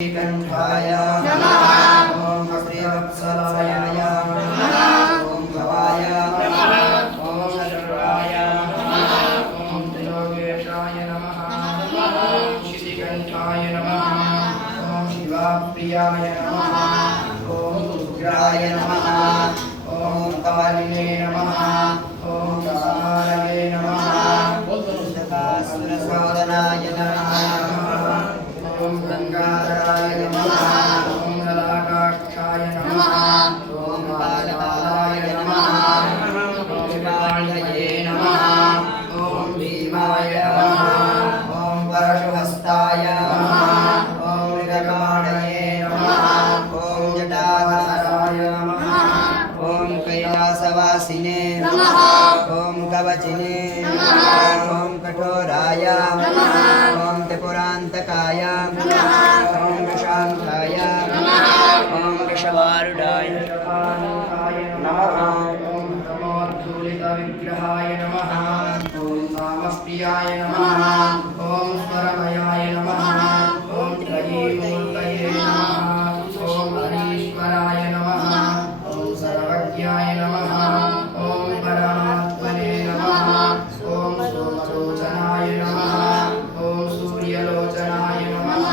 कंठाय नमः। ओम श्रीवत्सलाय नमः। ओम भवाय नमः। ओम सर्वाय नमः। ओम त्रिलोकेशाय नमः। ओम शितिकंठाय नमः। ओम शिवाप्रियाय नमः। ओम उग्राय नमः। ओम कालिने नमः। ओम कामालये नमः। सुरसोदनाय नमः। ओम गंगाधराय नमः। ओम ललाटाक्षाय नमः। ओम बालबालाय नमः। ओम पाण्डये नमः। ओम भीमाय नमः। ओम परशुहस्ताय नमः। ओम मृगकामणये नमः। ओम जटाधराय नमः। ओम कैलासवासिने नमः। ओम कवचिने नमः। ओम कठोराय नमः। ओम त्रिपुरान्तकाय नमः। ओम विशांताय नमः। ओम वृषभारूढाय नमः। ओम धर्मोद्धूलितविग्रहाय नमः। ओम कामप्रियाय नमः। ओम स्वरमयाय नमः। ओम त्रयीमूर्तये नमः। ओम हरीश्वराय नमः। ओम सर्वज्ञाय नमः। ओम परमात्मने नमः। ओम सोमलोचनाय नमः। ओम सूर्यलोचनाय नमः।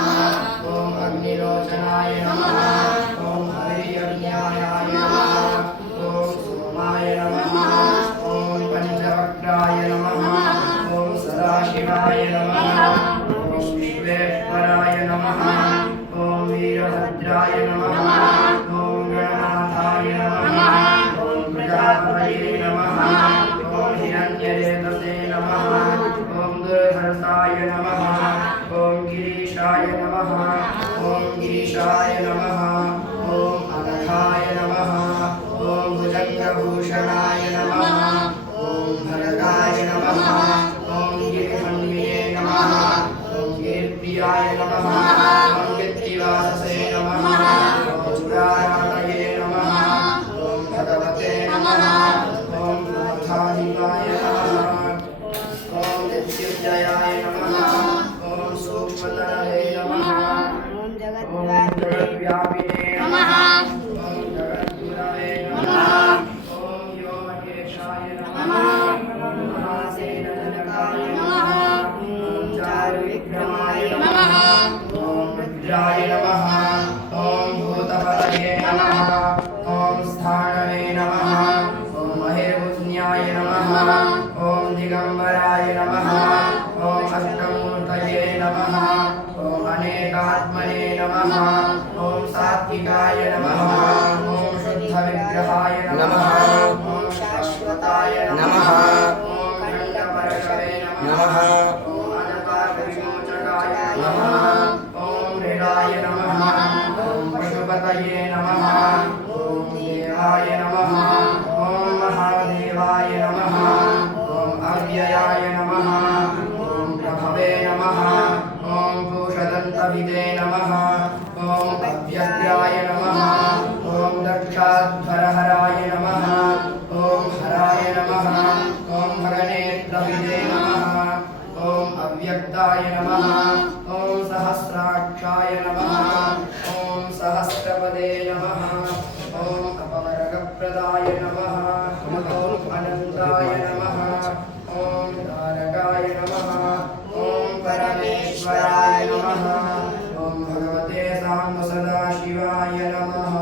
ओम अग्निलोचनाय नमः। ओम हरियज्ञाय नमः। ओम सोमाय नमः। ओम पंचवक्त्राय नमः। ओम सदाशिवाय नमः। ओम विश्वेश्वराय नमः। ओम वीरभद्राय नमः। ओम गणनाथाय नमः। ओम प्रजापतये नमः। ओम हिरण्यरेतसे नमः। ओम दुर्धर्षाय नमः। ओम गिरीशाय नमः। ओम गिरीशाय नमः। ओम अनघाय नमः। ओम भुजंगभूषणाय नमः। ओम भरताय नमः। ओम गिरिखण्डिने नमः। ओम गिरिप्रियाय नमः। ओम गित्तिवाससे नमः। ओम चूडारातये नमः। ओम भगवते नमः। ओम क्रोधाधिपाय नमः। ओम नित्युञ्जयाय नमः। ओम सूक्ष्मतरवे नमः। ओम जगद्व्यापिने नमः। ओम जगद्गुरवे नमः। ओम व्योमकेशाय नमः। ओम महासेनजनकाय नमः। ओम चारुविक्रमाय नमः। ओम रुद्राय नमः। ओम भूतपतये नमः। ओम स्थाणवे नमः। ओम महेभुज्ञाय नमः। ओम दिगंबराय नमः। ओम अष्टमूर्तये नमः। ओम अनेकात्मने नमः। ओम सात्विकाय नमः। ओम शुद्धविग्रहाय नमः। ओम शाश्वताय नमः। ओम खण्डपरशवे नमः। ओम अनताविमोचकाय नमः। ओम मृडाय नमः। ओम पशुपतये नमः। ओम देवाय नमः। ओम महादेवाय नमः। ओम अव्ययाय नमः। ओम प्रभवे नमः। ओम भूषदन्तविदे नमः। ओम अव्यग्राय नमः। ओम दक्षाध्वरहराय नमः। ओम हराय नमः। ओम भगनेत्रविदे नमः। ओम अव्यक्ताय नमः। ओम सहस्राक्षाय नमः। ओम सहस्रपदे नमः। ओम अपवर्गप्रदाय नमः। ओम अनन्ताय नमः। ओम तारकाय नमः। ओम परमेश्वराय नमः। ओम भगवते साम्ब सदाशिवाय नमः।